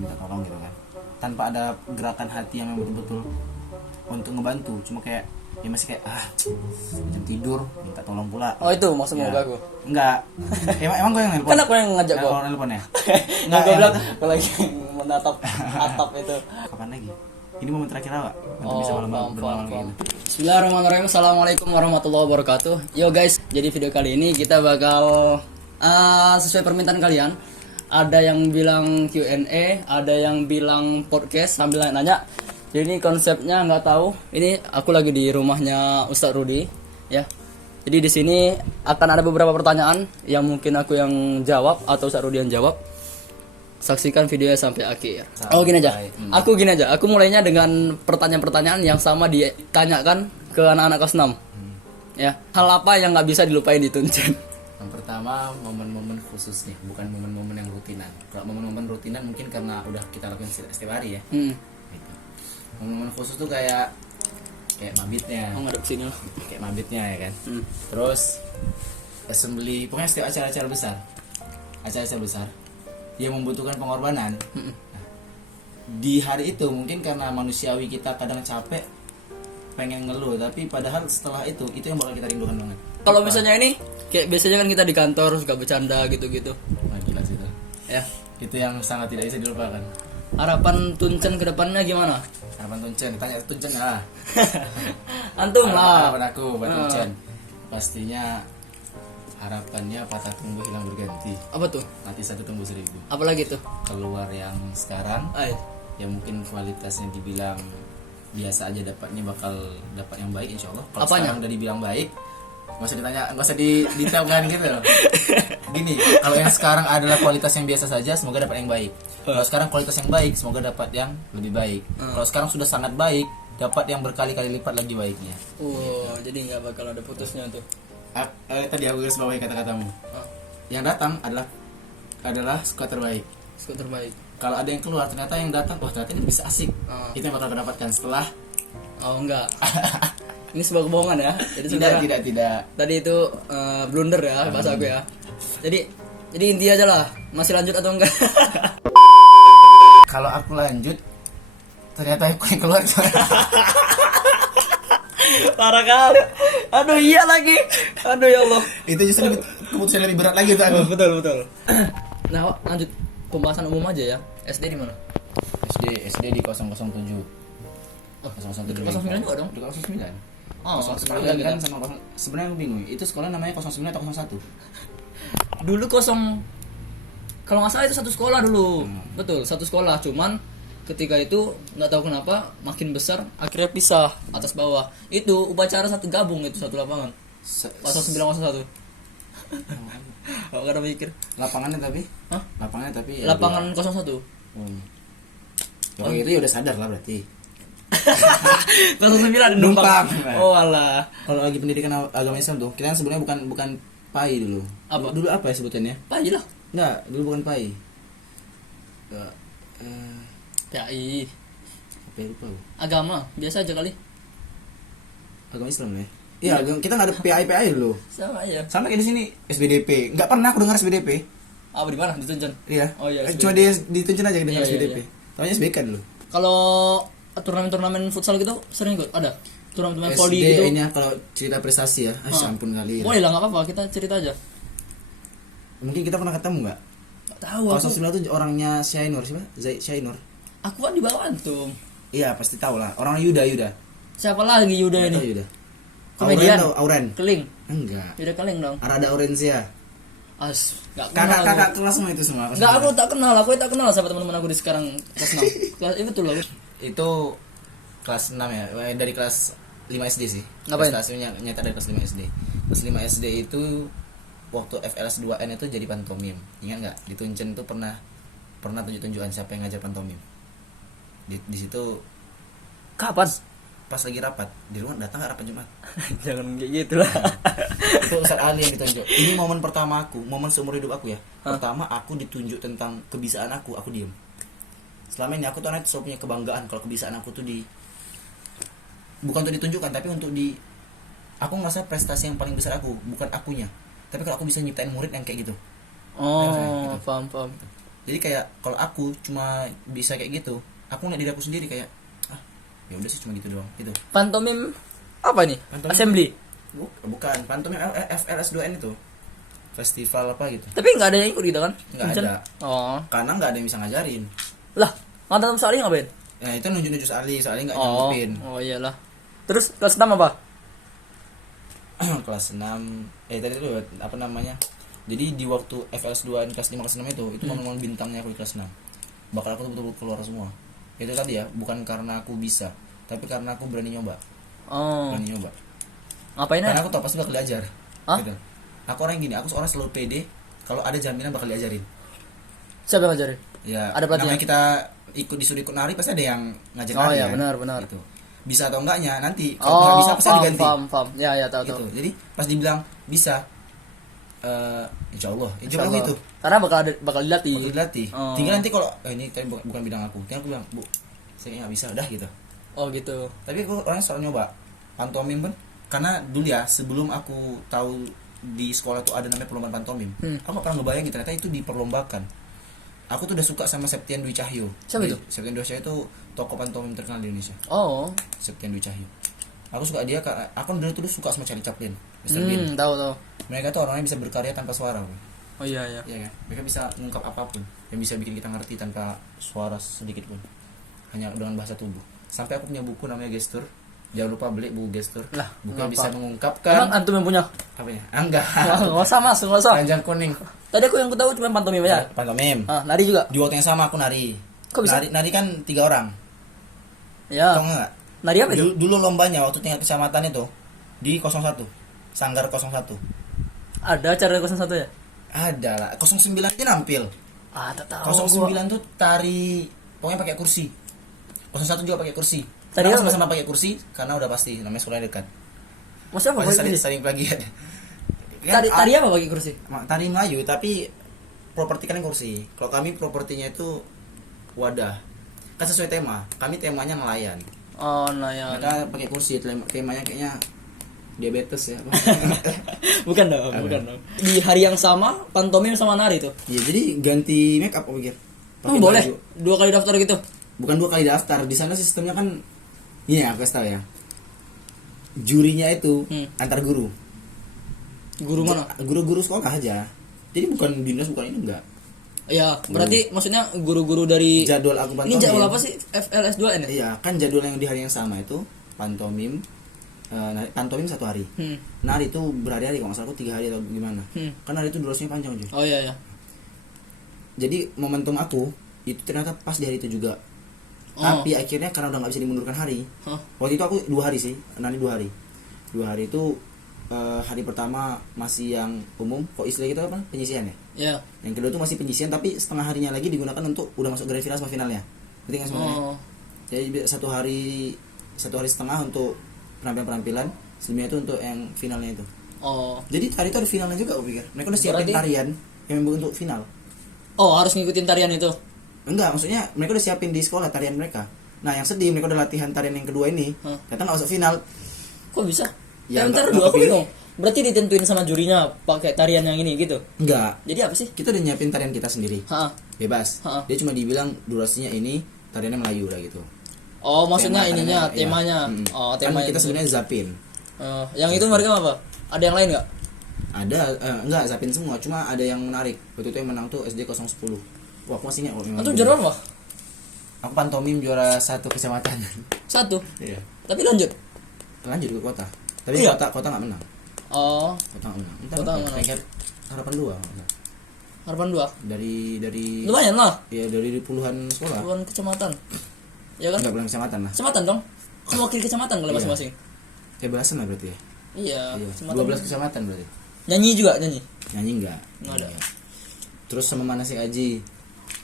minta tolong gitu kan, tanpa ada gerakan hati yang betul-betul untuk ngebantu, cuma kayak ya masih kayak jam tidur minta tolong pula. Oh itu maksudnya ya. aku? Enggak. Emang gue yang nelpon? Kan aku yang ngajak gue. Oh, nelpon ya? Enggak, gue bilang gue lagi menatap atap itu. Kapan lagi? Ini momen terakhir awak untuk bisa malam kayak gitu. Bismillahirrahmanirrahim. Assalamualaikum warahmatullahi wabarakatuh. Yo guys, jadi video kali ini kita bakal sesuai permintaan kalian. Ada yang bilang Q&A, ada yang bilang podcast sambil nanya. Jadi ini konsepnya nggak tahu. Ini aku lagi di rumahnya Ustadz Rudi, ya. Jadi di sini akan ada beberapa pertanyaan yang mungkin aku yang jawab atau Ustadz Rudi yang jawab. Saksikan videonya sampai akhir. Gini aja. Aku gini aja. Aku mulainya dengan pertanyaan-pertanyaan yang sama ditanyakan ke anak-anak kelas 6. Ya. Hal apa yang nggak bisa dilupain di Tunchen? Yang pertama, momen-momen khusus nih, bukan momen-momen yang rutinan. Kalau momen-momen rutinan mungkin karena udah kita lakukan setiap hari ya. Gitu. Momen-momen khusus tuh kayak mabitnya. Ngadep sini lah. Kayak mabitnya ya kan. Terus assembly, pokoknya setiap acara-acara besar. Acara-acara besar yang membutuhkan pengorbanan. Nah, di hari itu mungkin karena manusiawi kita kadang capek, pengen ngeluh, tapi padahal setelah itu yang bakal kita rindukan banget. Kalau misalnya ini, kayak biasanya kan kita di kantor suka bercanda gitu-gitu. Nah, jelas itu. Ya. Itu yang sangat tidak bisa dilupakan. Harapan Tunchen ke depannya gimana? Harapan Tunchen, ditanya Tunchen lah. Antum lah. Harapan aku buat Tunchen. Pastinya harapannya patah tumbuh hilang berganti. Apa tuh? Mati satu tumbuh 1000. Apalagi tuh? Keluar yang sekarang, Ay. yang mungkin kualitasnya dibilang biasa aja, dapatnya bakal dapat yang baik insya Allah. Kalau Apanya? sekarang udah dibilang baik, nggak usah ditanya, nggak usah detailkan gitu loh. Gini, kalau yang sekarang adalah kualitas yang biasa saja, semoga dapat yang baik. Kalau sekarang kualitas yang baik, semoga dapat yang lebih baik. Kalau sekarang sudah sangat baik, dapat yang berkali-kali lipat lagi baiknya. Jadi nggak bakal ada putusnya tuh. Tadi aku garis bawahi kata-katamu. Yang datang adalah squad terbaik. Skor terbaik. Kalau ada yang keluar, ternyata yang datang, ternyata ini bisa asik. Itu yang bakal dapatkan setelah. Oh enggak. Ini sebuah kebohongan ya. Jadi saudara, tidak. tadi itu blunder ya bahasa aku ya. Jadi inti aja lah. Masih lanjut atau enggak? Kalau aku lanjut, ternyata aku yang keluar. Parah kali. Aduh iya lagi. Aduh ya Allah. Itu justru keputusan lebih berat lagi tuh aku. Betul. Nah, lanjut pembahasan umum aja ya. SD di mana? SD di 007. 007. 09 juga dong. Di 09. Oh, 09 kan sama 0. Sebenarnya aku bingung. Itu sekolah namanya 09 atau 01? Dulu kalau nggak salah itu satu sekolah dulu. Betul, satu sekolah. Cuman ketika itu nggak tahu kenapa makin besar akhirnya pisah atas bawah. Itu upacara satu gabung itu satu lapangan. 0901. Oh, gak ada mikir. Lapangannya tapi? Hah? Lapangannya tapi? Lapangan 01. Kalau itu ya udah sadar lah berarti. 09 Numpang. Oh alah. Kalau lagi pendidikan agama Islam tuh, kita kan sebenarnya bukan PAI dulu. Apa? Dulu apa ya sebutannya? PAI lah. Enggak, dulu bukan PAI. PAI. Apa ya, lupa aku. Agama, biasa aja kali. Agama Islam ya. Iya, kita nggak ada PAI dulu. Sama aja. Sama kayak di sini SBDP. Nggak pernah aku dengar SBDP. Apa di mana? Di Tunjang. Iya. Oh iya. Cuma dia ditunjuk aja dengar Iya, SBDP. iya. Taunya SBK dulu. Kalau turnamen futsal gitu sering ikut? Ada. Turnamen voli gitu. SD-nya kalau cerita prestasi ya. Ampun kali. Boleh lah, nggak apa-apa. Kita cerita aja. Mungkin kita pernah ketemu nggak? Nggak tahu Kalau aku. 09 tuh orangnya Syainur siapa? Syainur. Aku kan di bawah antum. Iya, pasti tahu lah. Orang Yuda. Siapa lagi Yuda Nggak ini? tahu Yuda. Komedian. Auren. Keling. Enggak. Yuda Keling dong. Arada Aurencia. Nggak kenal. Kakak kelas semua itu semua. Nggak, aku tak kenal. Aku tak kenal sama teman-teman aku di sekarang kelas 6. Itu betul loh. Itu kelas 6 ya. Dari kelas 5 SD sih. Ngapain? Prestasinya nyata dari kelas 5 SD. Kelas 5 SD itu waktu FLS 2N itu jadi pantomim. Ingat nggak? Di Tunchen tuh pernah tunjuk-tunjukan siapa yang ngajar pantomim. Di situ Kapan? pas lagi rapat di rumah, datang nggak rapat Jumat? Jangan kayak gitu lah. Itu Ustadz Ali yang ditunjuk. Ini momen pertama aku, momen seumur hidup aku ya. Pertama aku ditunjuk tentang kebisaan aku diem. Selama ini aku tuh anak selalu punya kebanggaan kalau kebisaan aku tuh bukan untuk ditunjukkan, tapi untuk aku ngerasa prestasi yang paling besar aku bukan akunya, tapi kalau aku bisa nyiptain murid yang kayak gitu. Oh, gitu. paham. Jadi kayak kalau aku cuma bisa kayak gitu, aku ngeliat diri aku sendiri kayak ya udah sih cuma gitu doang itu. Pantomim apa nih? Pantomim. Assembly. Bukan pantomim FLS2N itu festival apa gitu. Tapi nggak ada yang ikut gitu kan? Nggak Vincent? ada. Oh. Karena nggak ada yang bisa ngajarin. Lah, mantan soalnya ngapain? Nah itu nunjuk soalnya nggak Oh. nyanggupin. Oh iyalah. Terus kelas 6 apa? Kelas 6 tadi tuh apa namanya, jadi di waktu FLS2 kelas 5 kelas 6 itu momen bintangnya aku di kelas 6 bakal aku betul-betul keluar semua. Itu tadi ya, bukan karena aku bisa, tapi karena aku berani nyoba. Oh. Berani nyoba Ngapain karena ya? aku tau pasti bakal diajar. Hah? Gitu. Aku orang yang gini, aku seorang selalu pede kalau ada jaminan bakal diajarin. Siapa yang ngajarin? Ya Ada pelatihan? namanya kita disuruh ikut nari pasti ada yang ngajarin Oh nari iya, kan? benar. Gitu. Bisa atau enggaknya nanti kalau nggak bisa pasti diganti. Paham. Ya, tahu. Gitu. Jadi pas dibilang bisa, insya Allah Insyaallah. itu Karena bakal dilatih. waktu dilatih. Oh. Tinggal nanti kalau ini tapi bukan bidang aku, tinggal aku bilang bu, saya nggak bisa, udah gitu. Oh gitu. Tapi aku orangnya selalu nyoba pantomim pun, karena dulu ya sebelum aku tahu di sekolah tuh ada namanya perlombaan pantomim, aku nggak pernah ngebayangin ternyata itu diperlombakan. Aku tuh udah suka sama Septian Dwi Cahyo. Siapa itu? Septian Dwi Cahyo itu tokoh pantomim terkenal di Indonesia. Oh. Septian Dwi Cahyo. Aku suka dia, aku dulu tuh suka sama Charlie Chaplin, Mr. Bean. Tahu. Mereka tuh orangnya bisa berkarya tanpa suara, bro. Oh iya. Iya kan? Mereka bisa mengungkap apapun yang bisa bikin kita ngerti tanpa suara sedikit pun, hanya dengan bahasa tubuh. Sampai aku punya buku namanya Gestur. Jangan lupa beli buku Gestur. Lah, buku yang kenapa? bisa mengungkapkan Emang antum yang punya? apanya? Enggak. Enggak usah mas, enggak usah. Ranjang kuning. Tadi aku yang tahu cuma pantomim aja. Pantomim. Ah, nari juga. Di waktu yang sama aku nari. Kok bisa? Nari kan 3 orang. Ya. Tau enggak? Nari apa itu? Dulu lombanya waktu tingkat kecamatan itu di 01. Sanggar 01. Ada acara 01 ya? Ada lah. 09 itu nampil. Ah, tak tahu. 09 tuh tari pokoknya pakai kursi. 01 juga pakai kursi. Tadi Tadi apa? sama-sama pakai kursi karena udah pasti namanya sekolah dekat. Maksudnya apa? Pasti pakai kursi? saling plagiat. Kan, Tari apa pakai kursi? tari Melayu tapi properti kalian kursi. Kalau kami propertinya itu wadah. Kan sesuai tema. Kami temanya nelayan. Oh, nah ya. Mereka pakai kursi. Temanya kayaknya diabetes ya. bukan dong. Di hari yang sama pantomim sama nari tuh. Iya, jadi ganti make up aku pikir. Pakai Boleh. baju. 2 kali daftar gitu. Bukan 2 kali daftar. Di sana sistemnya kan ini ya, aku kasih tahu ya. Jurinya itu antar guru. Guru mana? Guru-guru sekolah aja. Jadi bukan dinas, bukan ini enggak. Ya, berarti maksudnya guru-guru dari Jadwal aku Ini pantomim. jadwal apa sih? FLS2N ya? Iya, kan jadwal yang di hari yang sama itu pantomim. Pantomim 1 hari. Nari itu berhari-hari, kalau nggak salah aku 3 hari atau gimana. Kan nari itu durasinya panjang aja. Oh iya. Jadi momentum aku itu ternyata pas di hari itu juga. Oh. Tapi akhirnya karena udah nggak bisa dimundurkan hari. Waktu itu aku 2 hari sih, nari 2 hari. 2 hari itu hari pertama masih yang umum, kok istilah kita apa? Penyisian ya. Ya. Yang kedua itu masih penyisian tapi setengah harinya lagi digunakan untuk udah masuk grand final sama finalnya. Ngerti nggak sebenarnya? Oh. Jadi 1 hari setengah untuk penampilan, selebihnya itu untuk yang finalnya itu. Oh. Jadi tari itu ada finalnya juga aku pikir. Mereka udah siapin Berarti- tarian yang untuk final. Oh, harus ngikutin tarian itu. Enggak, maksudnya mereka udah siapin di sekolah tarian mereka. Nah yang sedih mereka udah latihan tarian yang kedua ini, ternyata nggak masuk final. Kok bisa? Ya, Ntar nggak dulu aku kepilih. bingung. Berarti ditentuin sama jurinya pakai tarian yang ini gitu. Enggak, Jadi apa sih? kita udah nyiapin tarian kita sendiri, Ha. bebas. Ha. Dia cuma dibilang durasinya ini tariannya Melayu lah gitu. Oh, maksudnya Tema ininya, tariannya, iya. temanya. Oh, Kan temanya. kita itu. sebenarnya zapin. Oh, yang itu mereka apa? Ada yang lain nggak? Ada, enggak zapin semua, cuma ada yang menarik. Waktu itu yang menang tuh SD 010. Wah, aku masih ingat. Atau juara apa? Aku pantomim juara 1 kecamatan. 1. Iya. Tapi lanjut. Lanjut ke kota. Tapi Iya. kota nggak menang. Oh, Kota nggak menang. Kota nggak menang. Peringkat harapan 2. harapan 2. Dari Lumayan lah. ya dari puluhan sekolah. Puluhan kecamatan. Ya kan? Enggak bilang kecamatan lah. Kecamatan dong. Kan wakil kecamatan kalau Iya. masing-masing. Belasan lah berarti ya. Iya, Iya. kecamatan. 12 kecamatan berarti. Nyanyi juga, nyanyi. Nyanyi enggak? Nggak ada. Iya. Terus sama manasik haji.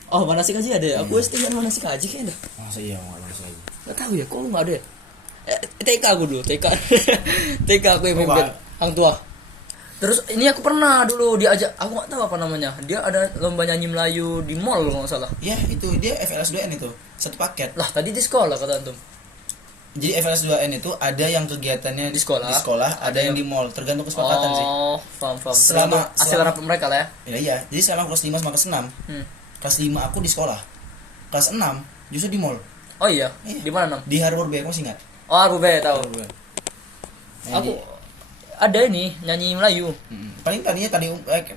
Oh, manasik haji ada ya? Iya. Aku SD kan manasik haji kayaknya dah. Masa iya enggak manasik haji. Gak tahu ya, kok lu nggak ada ya? TK aku dulu, TK. TK aku yang Oh, mimpin Pak. hang tua. Terus ini aku pernah dulu diajak, aku nggak tahu apa namanya. Dia ada lomba nyanyi Melayu di mall kalau nggak salah. Iya, itu dia FLS2N itu. Satu paket. Lah, tadi di sekolah kata antum. Jadi FLS2N itu ada yang kegiatannya Di sekolah. ada yang di mall, tergantung kesepakatan sih. Oh, paham. Selama- Tergantung hasil rapat mereka lah ya. Ya iya, jadi selama kelas 5 sama kelas 6 Hmm. Kelas 5 aku di sekolah. Kelas 6 justru di mall. Oh iya, Iya. di mana, Nam? Di Harbor Bay, aku masih ingat. Oh, aku tahu. Harbor Bay. Aku ada ini nyanyi Melayu. Paling tadinya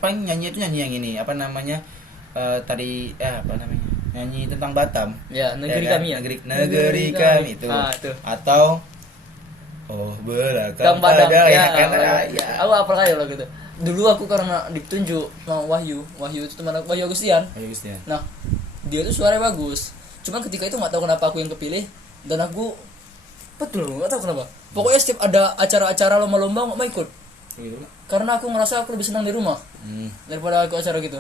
paling nyanyi itu nyanyi yang ini apa namanya apa namanya nyanyi tentang Batam. Ya, negeri kan? kami ya. Negeri kami itu. Ah, itu. Atau oh belakang Kang Padang. pada Ya, kan ya. Aku apa kali lagu itu. Dulu aku karena ditunjuk sama Wahyu itu teman aku, Wahyu Agustian. Ayo Gusti. Nah, dia tuh suaranya bagus. Cuman ketika itu nggak tahu kenapa aku yang kepilih dan aku betul nggak tahu kenapa. Pokoknya setiap ada acara-acara lomba-lomba nggak mau ikut. Gitu. Karena aku ngerasa aku lebih senang di rumah daripada aku acara gitu.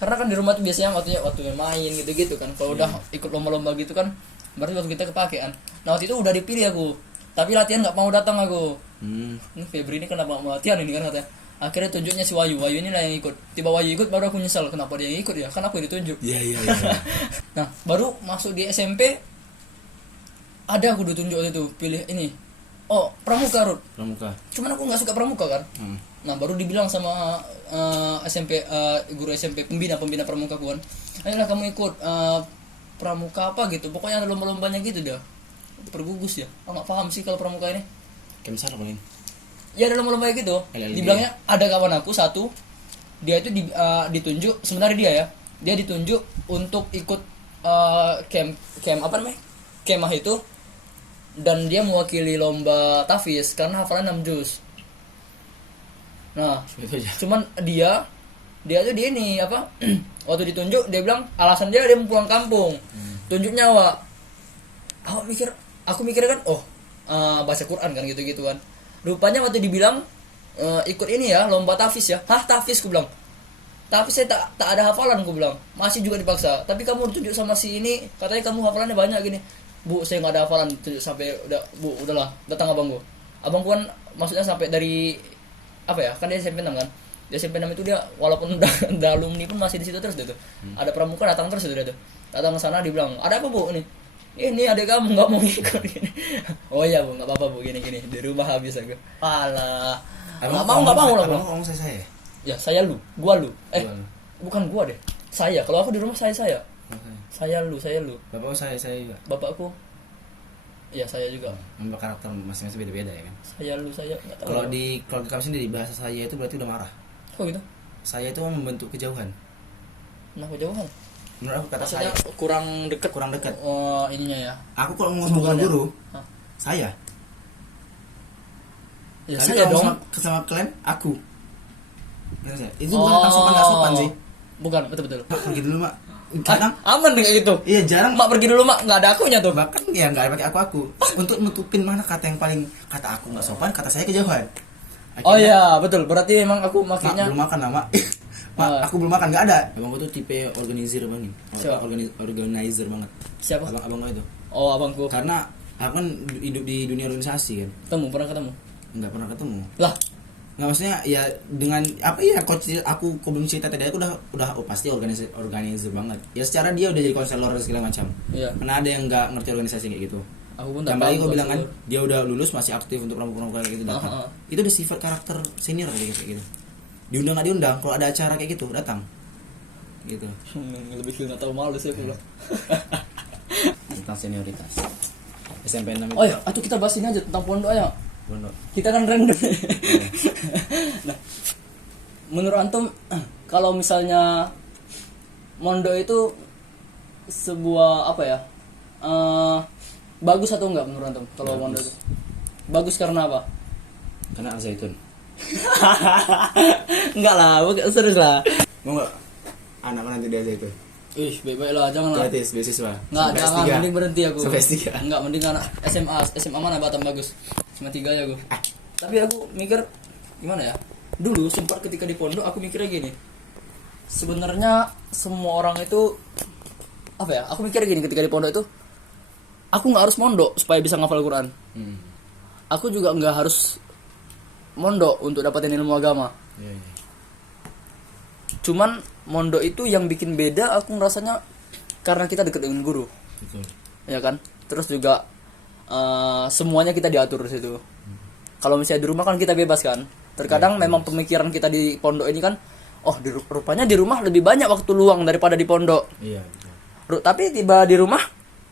Karena kan di rumah tuh biasanya waktunya main gitu-gitu kan. Kalau udah ikut lomba-lomba gitu kan, berarti waktu kita kepakean. Nah waktu itu udah dipilih aku, tapi latihan nggak mau datang aku. Ini Febri ini kenapa mau latihan ini kan katanya. Akhirnya tunjuknya si Wahyu ini lah yang ikut. Tiba Wahyu ikut baru aku nyesal kenapa dia yang ikut ya. Kan aku yang ditunjuk. Iya. Nah baru masuk di SMP ada aku ditunjuk waktu itu pilih ini. Oh pramuka Rut. Pramuka. Cuman aku nggak suka pramuka kan. Nah baru dibilang sama SMP guru SMP pembina pramuka kan, ayolah kamu ikut pramuka apa gitu, pokoknya ada lomba-lombanya gitu dah. Pergugus ya, aku nggak paham sih kalau pramuka ini. Kayak besar paling. Ya ada lomba-lomba gitu. LLB. Dibilangnya ada kawan aku satu, dia itu ditunjuk sebenarnya dia ditunjuk untuk ikut camp apa namanya kemah itu, dan dia mewakili lomba tahfiz karena hafalan 6 juz. Nah, Itu aja. cuman dia tuh di ini apa waktu ditunjuk dia bilang alasan dia mau pulang kampung. Tunjuk nyawa. Aku mikir kan baca Quran kan gitu kan. Rupanya waktu dibilang ikut ini ya lomba tahfiz ya. Hah, tahfiz ku bilang. Tapi saya tak ada hafalan ku bilang. Masih juga dipaksa. Tapi kamu ditunjuk sama si ini, katanya kamu hafalannya banyak gini. Bu, saya nggak ada hafalan tunjuk sampai udahlah, datang abangku. Abangku kan maksudnya sampai dari apa ya? Kan dia SMP 6 kan. Di SMP 6 itu dia walaupun udah alumni pun masih di situ terus dia tuh. Ada pramuka datang terus dia tuh. Datang ke sana dibilang, "Ada apa, Bu?" Ini adik kamu nggak mau ikut gini. Oh iya, Bu, nggak apa-apa, Bu, gini. Di rumah habis aku. Alah. Nggak mau lah, Bu. Ngomong saya. Ya, saya lu, gua lu. Gua lu. Bukan gua deh. Saya. Kalau aku di rumah saya. Oke. Saya lu. Bapak saya juga. Bapakku. Iya, saya juga. Memang karakter masing-masing beda-beda ya kan. Saya nggak tahu. Kalau di kami sendiri bahasa saya itu berarti udah marah. Kok gitu? Saya itu membentuk kejauhan. Nah, kejauhan. Menurut aku kata Maksudnya saya kurang dekat. kurang dekat. Oh, ininya ya. Aku kalau ngomong sama Hubungannya. guru, Hah? saya. Ya, Tapi saya kalau dong. sama kalian, aku. Ngerti nggak? Itu bukan tentang sopan nggak sopan sih. Bukan, betul. Mak, pergi dulu mak. Kadang Aman nih kayak gitu. iya jarang Mak pergi dulu, Mak. Nggak ada akunya tuh. bahkan ya nggak pakai aku untuk nutupin mana kata yang paling kata aku nggak sopan, kata saya kejauhan. Oh iya, betul. Berarti emang aku Mak, makainya belum makan nama. Mak, Oh. aku belum makan, nggak ada. Abang tuh tipe organizer banget. Siapa? Organizer banget. siapa? Abang lo itu. Oh, abangku. Karena aku kan hidup di dunia organisasi kan. Pernah ketemu. Nggak pernah ketemu. Lah, Nggak, maksudnya ya dengan apa ya, aku belum cerita tadi aku udah pasti organizer banget. Ya secara dia udah jadi konselor dan segala macam. iya. Karena ada yang nggak ngerti organisasi kayak gitu. Aku pun tak Tambah lagi tahu kau bilang kan konselor. dia udah lulus masih aktif untuk pramuka kayak gitu datang. Itu udah sifat karakter senior kayak gitu. Diundang nggak diundang, kalau ada acara kayak gitu datang. Gitu. Lebih ke nggak tahu malu sih aku bilang. Tentang senioritas. SMP 6 itu. Oh ya, atau kita bahas ini aja tentang pondok ya. Pondok. Kita kan random. Nah, menurut antum kalau misalnya mondok itu sebuah apa ya? Bagus atau enggak menurut antum kalau Bagus. mondok itu? Bagus karena apa? Karena Al-Zaitun. Enggak lah, serius lah. Mau nggak anak nanti di Al-Zaitun? Ih, baik-baik lah, jangan lah. Gratis beasiswa. Enggak, Sampai jangan, S3. mending berhenti aku. Sampai S3. Enggak, mending anak SMA mana Batam bagus. Cuma 3 ya aku. Tapi aku mikir gimana ya? Dulu sempat ketika di pondok aku mikirnya gini. Sebenarnya semua orang itu apa ya? Aku mikir gini ketika di pondok itu aku nggak harus mondok supaya bisa ngafal Quran. Aku juga nggak harus mondok untuk dapetin ilmu agama. Iya, iya. Cuman mondok itu yang bikin beda aku ngerasanya karena kita deket dengan guru. Betul. Ya kan, terus juga semuanya kita diatur di situ. Kalau misalnya di rumah kan kita bebas kan. Terkadang memang pemikiran kita di pondok ini kan oh rupanya di rumah lebih banyak waktu luang daripada di pondok. Iya betul. Tapi tiba di rumah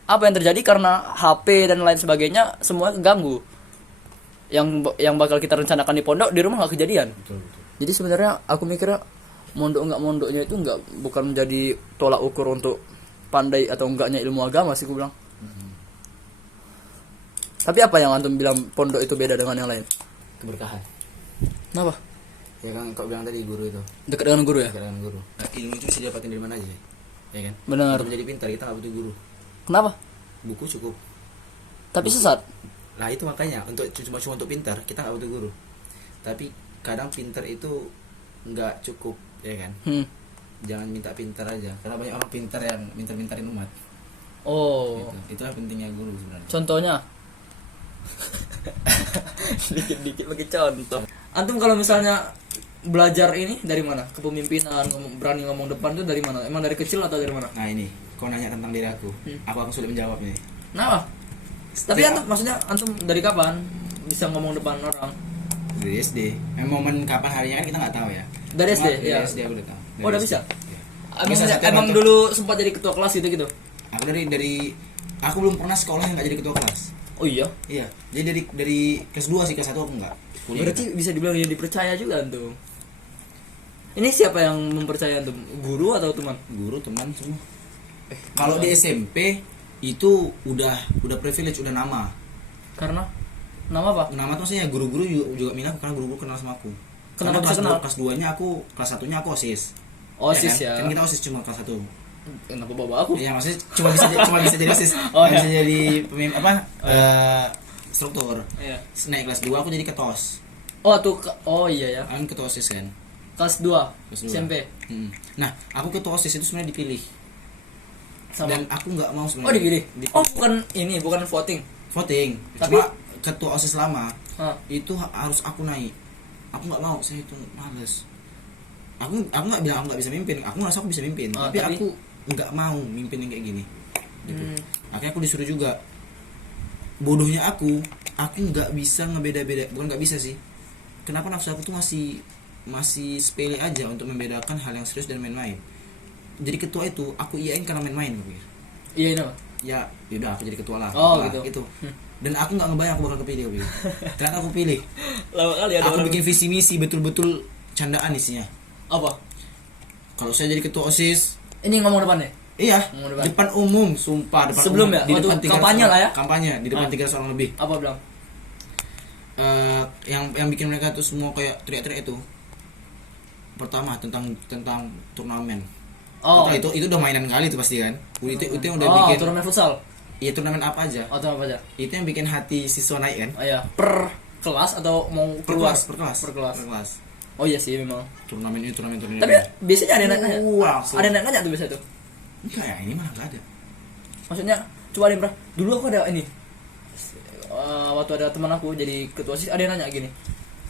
apa yang terjadi karena HP dan lain sebagainya semua keganggu. Yang bakal kita rencanakan di pondok di rumah nggak kejadian. Betul betul. Jadi sebenarnya aku mikirnya mondok nggak mondoknya itu bukan menjadi tolak ukur untuk pandai atau enggaknya ilmu agama sih aku bilang. Tapi apa yang antum bilang pondok itu beda dengan yang lain? Keberkahan. Kenapa? Ya kan kau bilang tadi guru itu. Dekat dengan guru ya? Dekat dengan guru. Nah, ilmu itu bisa didapatin dari mana aja. Ya kan? Benar. Untuk menjadi pintar kita nggak butuh guru. Kenapa? Buku cukup. Tapi sesat. Nah itu makanya cuma untuk pintar kita nggak butuh guru. Tapi kadang pintar itu nggak cukup, ya kan? Jangan minta pintar aja. Karena banyak orang pintar yang mintar-mintarin umat. Oh. Gitu. Itulah pentingnya guru sebenarnya. Contohnya? Dikit-dikit pakai contoh. Antum kalau misalnya belajar ini dari mana? Kepemimpinan, berani ngomong depan itu dari mana? Emang dari kecil atau dari mana? Nah ini, kau nanya tentang diri aku. Aku sulit menjawab nih. Nah, tapi antum maksudnya antum dari kapan bisa ngomong depan orang? Dari SD. Momen kapan harinya kan kita nggak tahu ya. Dari SD, Dari ya. SD aku udah tahu. Dari Oh, udah SD. bisa? Iya. Emang, Bisa satu emang waktu. dulu sempat jadi ketua kelas gitu? Aku dari aku belum pernah sekolah yang nggak jadi ketua kelas. Oh iya. Iya. Jadi dari kelas 2 sih, kelas 1 aku nggak. Kuliah. Berarti bisa dibilang ya dipercaya juga antum. Ini siapa yang mempercaya antum? Guru atau teman? Guru, teman semua. Kalau di SMP itu udah privilege, udah nama. Karena nama apa? Nama tuh maksudnya guru-guru juga minat karena guru-guru kenal sama aku. Kenapa Karena bisa kenal? Kelas 2-nya aku, kelas 1-nya aku OSIS. OSIS kan? ya. Kan kita OSIS cuma kelas 1. Kenapa bawa aku? Iya, maksudnya cuma bisa jadi OSIS. Oh, Nggak iya. bisa jadi pemimpin struktur. Iya. Naik kelas 2 aku jadi ketos. Oh tuh, oh iya ya. Kan ketua OSIS kan. Kelas 2 Kelas 2. SMP. Nah, aku ketua OSIS itu sebenarnya dipilih. Sama. Dan aku nggak mau sebenarnya. Oh dipilih. Oh bukan voting. Voting. Tapi- Cuma ketua OSIS lama Hah. itu harus aku naik. Aku nggak mau, saya itu males. Aku nggak bilang aku nggak bisa mimpin. Aku ngerasa aku bisa mimpin. Tapi tapi- aku nggak mau mimpin yang kayak gini. Gitu. Akhirnya aku disuruh juga. Bodohnya aku nggak bisa ngebeda-beda. Bukan nggak bisa sih. Kenapa nafsu aku tuh masih sepele aja untuk membedakan hal yang serius dan main-main. Jadi ketua itu aku iyain karena main-main. Iya ini apa? Ya udah aku jadi ketua lah. Oh, Ketua, gitu. Itu. Dan aku nggak ngebayang aku bakal kepilih. Ternyata aku pilih. Lama kali ada Aku orang. bikin visi misi betul-betul candaan isinya. Apa? Kalau saya jadi ketua OSIS, Ini ngomong depan nih. iya, Ngomong depan. depan umum, sumpah depan Sebelum umum. ya? Di Waktu depan 300 kampanye orang. lah ya? Kampanye di depan 300 orang lebih. Apa bilang? Yang bikin mereka tuh semua kayak teriak-teriak itu. Pertama tentang turnamen. Oh. Itu udah mainan kali itu pasti kan. Itu yang udah Oh, bikin. turnamen futsal. Iya, turnamen apa aja. Oh, turnamen apa aja? Itu yang bikin hati siswa naik kan. Oh iya, per kelas atau mau Per keluar? kelas. Per kelas. Oh iya sih memang. Turnamen ini. Tapi biasanya ada yang nanya. Langsung. Ada yang nanya tuh biasa tuh. Enggak ya, ini malah enggak ada. Maksudnya coba nih, Bro. Dulu aku ada ini. Waktu ada teman aku jadi ketua OSIS, ada yang nanya gini.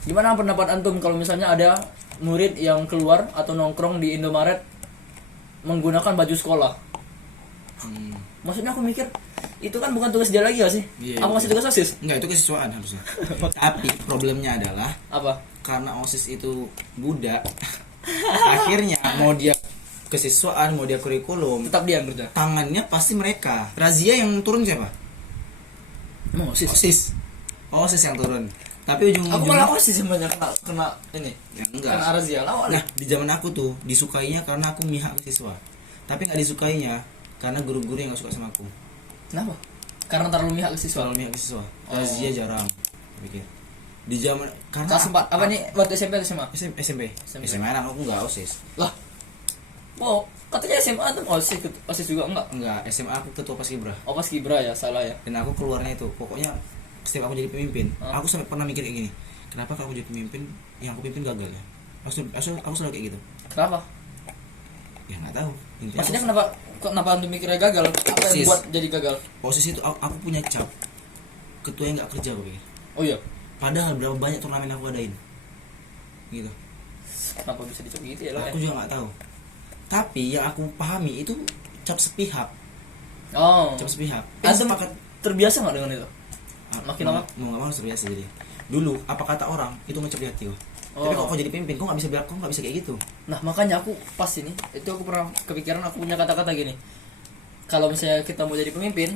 Gimana pendapat antum kalau misalnya ada murid yang keluar atau nongkrong di Indomaret menggunakan baju sekolah? Maksudnya aku mikir itu kan bukan tugas dia lagi gak sih? Iya, Aku masih iya. tugas OSIS. Enggak, itu kesiswaan harusnya. Tapi problemnya adalah Apa? karena OSIS itu budak. Akhirnya mau dia kesiswaan, mau dia kurikulum, Tetap dia yang kerja. tangannya pasti mereka. Razia yang turun siapa? Emang OSIS? OSIS yang turun. Tapi Aku malah ujung-ujungnya OSIS sebenarnya kena ini. ya enggak. Kena razia lawan. Nah, di zaman aku tuh disukainya karena aku mihak ke siswa. Tapi nggak disukainya karena guru-guru yang nggak suka sama aku. Kenapa? Karena terlalu mihak ke siswa. Selalu mihak ke siswa. Razia jarang. Pikir. Di zaman karena Kelas 4 apa nih waktu SMP atau SMA? SMP. SMA anak aku nggak OSIS. Lah. Oh, katanya SMA tuh OSIS juga enggak? Enggak, SMA aku ketua paskibra. Oh, pas Kibra ya, salah ya. Dan aku keluarnya itu pokoknya setiap aku jadi pemimpin, aku sampai pernah mikir kayak gini, kenapa kalau aku jadi pemimpin yang aku pimpin gagal ya? Aku selalu kayak gitu. Kenapa? Ya nggak tahu. Intinya Maksudnya aku- kenapa antum mikirnya gagal? Apa yang OSIS. buat jadi gagal? posisi itu aku punya cap ketua yang nggak kerja aku pikir. Oh iya. Padahal berapa banyak turnamen aku adain, gitu. Kenapa bisa dicop gitu ya lo? Aku juga nggak tahu. Tapi yang aku pahami itu cap sepihak, Oh. cap sepihak. Antum Sepakat. terbiasa nggak dengan itu? Makin lama? Mau nggak mau harus terbiasa jadi. Dulu apa kata orang itu ngecap di hati gua. Tapi kok kau jadi pemimpin, kau nggak bisa bilang, kau nggak bisa kayak gitu. Nah makanya aku pas ini itu aku pernah kepikiran, aku punya kata-kata gini, kalau misalnya kita mau jadi pemimpin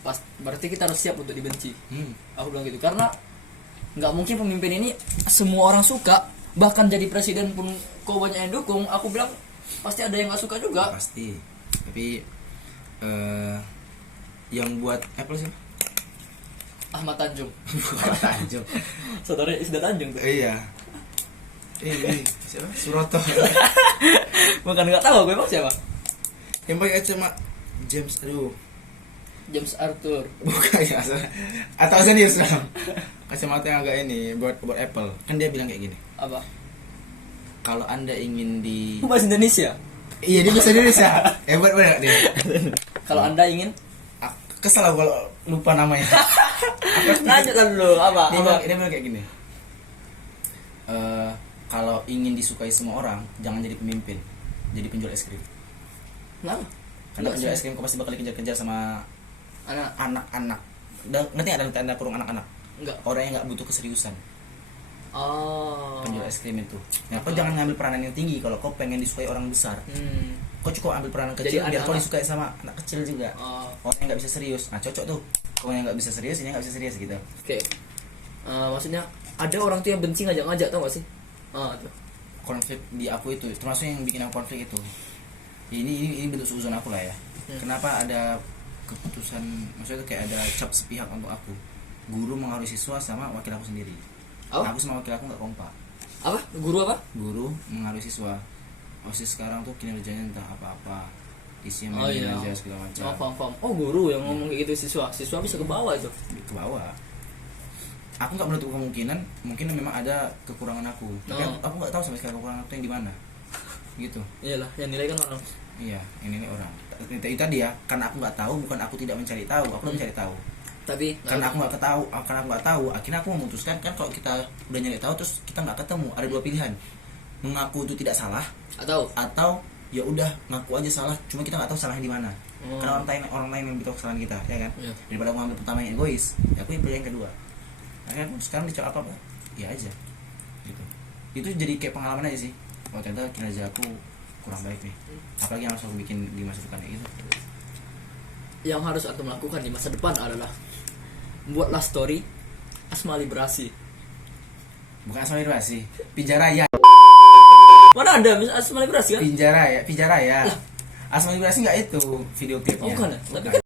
pas berarti kita harus siap untuk dibenci. Aku bilang gitu karena nggak mungkin pemimpin ini semua orang suka, bahkan jadi presiden pun kau banyak yang dukung, aku bilang pasti ada yang nggak suka juga. Pasti. Tapi yang buat Apple sih Ahmad Tanjung. Tanjung. Saudara Isda Tanjung tuh. Iya. Siapa? Suroto. Bukan nggak tahu gue emang siapa. Yang pakai kacamata James, aduh. James Arthur. Bukan ya, atau serius dong. Kacamata yang agak ini buat Apple. Kan dia bilang kayak gini. Apa? Kalau Anda ingin di Bahasa Indonesia. Iya, dia bisa Indonesia. Hebat banget dia. Kalau Anda ingin Kesel aku kalau lupa namanya. lanjutkan dulu apa? Dia bilang kayak gini. Kalau ingin disukai semua orang, jangan jadi pemimpin. Jadi penjual es krim. Kenapa? Karena penjual es krim kau pasti bakal dikejar-kejar sama anak-anak. Ngerti nggak ada tanda kurung anak-anak? Enggak. Orang yang nggak butuh keseriusan. Oh. Penjual es krim itu. Nah, kau jangan ngambil peranan yang tinggi kalau kau pengen disukai orang besar. Kau cukup ambil peranan kecil Jadi biar kau anak-anak. disukai sama anak kecil juga. Orang yang nggak bisa serius. Nah, cocok tuh. Kau yang nggak bisa serius, ini nggak bisa serius gitu. Oke. Maksudnya ada orang tuh yang benci ngajak-ngajak, tau gak sih? Tuh. Konflik di aku itu termasuk yang bikin aku konflik itu. Ini bentuk suzon aku lah ya. Kenapa ada keputusan, maksudnya itu kayak ada cap sepihak untuk aku. Guru mengaruhi siswa sama wakil aku sendiri. Apa? Aku sama wakil aku nggak kompak. Apa? Guru apa? Guru mengaruhi siswa. OSIS sekarang tuh kinerjanya entah apa-apa, isinya Oh, iya. aja segala macam. Paham. Oh, guru yang ngomong kayak gitu siswa bisa ke bawah itu. Ke bawah. Aku nggak menutup kemungkinan mungkin memang ada kekurangan aku, tapi aku nggak tahu sampai sekarang kekurangan aku yang di mana gitu. Iyalah, yang nilai kan orang. Iya, ini orang itu tadi ya, karena aku nggak tahu, bukan aku tidak mencari tahu, aku mencari tahu. Tapi Karena aku nggak tahu, akhirnya aku memutuskan. Kan kalau kita udah nyari tahu terus kita nggak ketemu, ada dua pilihan: mengaku itu tidak salah atau ya udah ngaku aja salah, cuma kita nggak tahu salahnya di mana. Karena orang lain yang beritahu kesalahan kita, ya kan? Iya. Daripada aku ngambil pertama yang egois, ya aku yang pilih yang kedua. Akhirnya aku sekarang dicap apa, ya aja gitu. Itu jadi kayak pengalaman aja sih. Oh, ternyata kinerja aku kurang baik nih, apalagi yang harus aku bikin di masa depan kayak gitu. yang harus aku lakukan di masa depan adalah buatlah story Asma Liberasi. Bukan Asma Liberasi, Pijaraya. Mana ada Asma Liberasi kan? Pijaraya. Asma Liberasi nggak itu video klipnya. Oh, bukan ya? Tapi Bukan. kan